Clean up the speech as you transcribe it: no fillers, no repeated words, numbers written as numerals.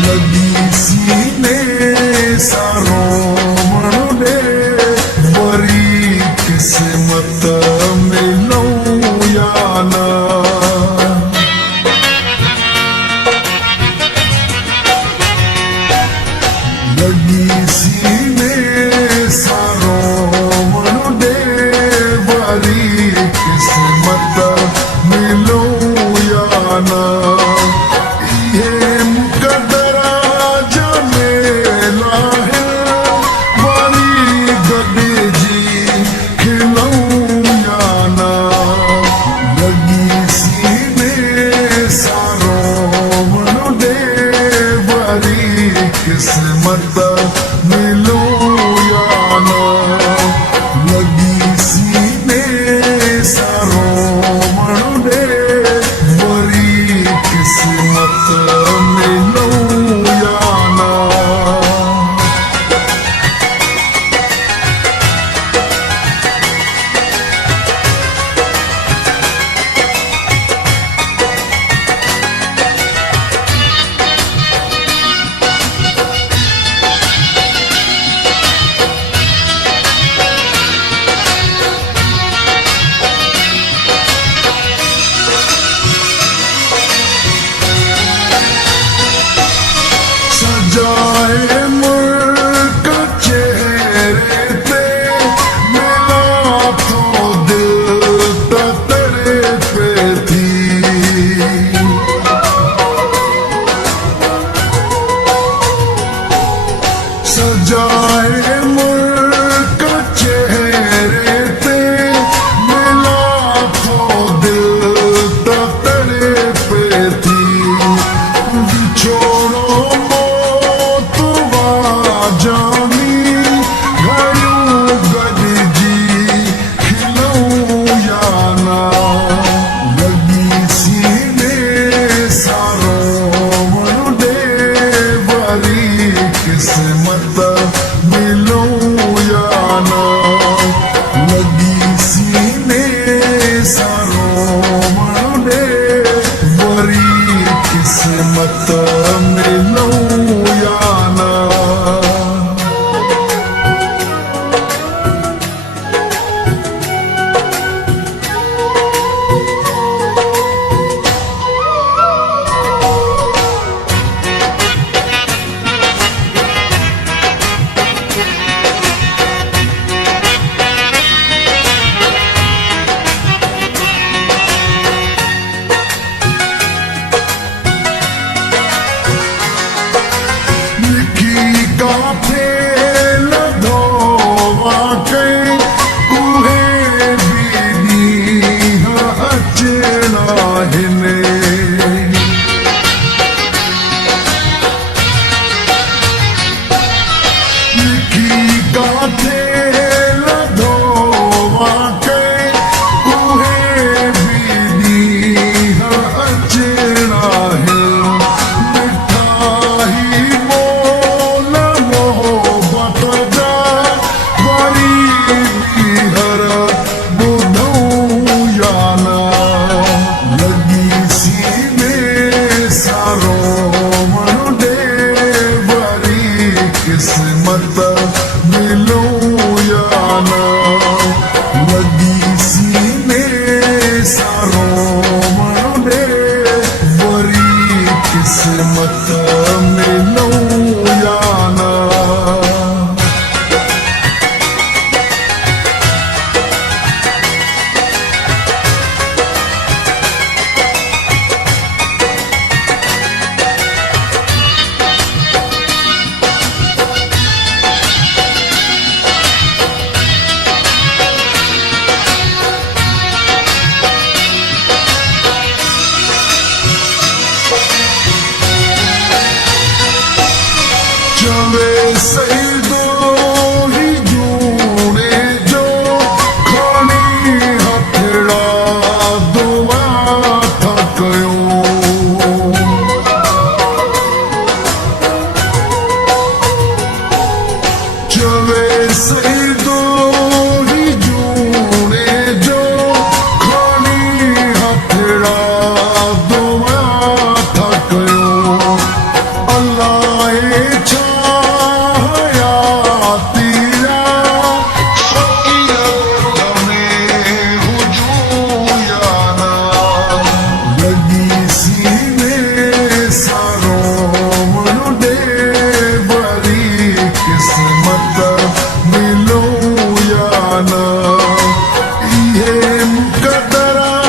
लगी सीने सारों मनुडे बड़ी किस्मत मिलूं या ना। लगी सीने सारों मनुडे बड़ी किस्मत मिलूं या ना। किस्मत मिलूं या ना। लगी सीने सारों मनुडे बड़ी किस्मत मिलूं या ना। सजाए मुल्क चेहरे पे मिला तो दिल तड़े पे थी। सजाए मुल्क चेहरे पे मिला तो दिल तड़े पे थी। छोड़ो जानी घरू गॾिजी खिलूं या ना। लगी सीने सारों मनुडे बड़ी किस्मत मिलूं या ना। लगी सीने सारों मनुडे बड़ी किस्मत मिलूं या ना। मुकद्दरा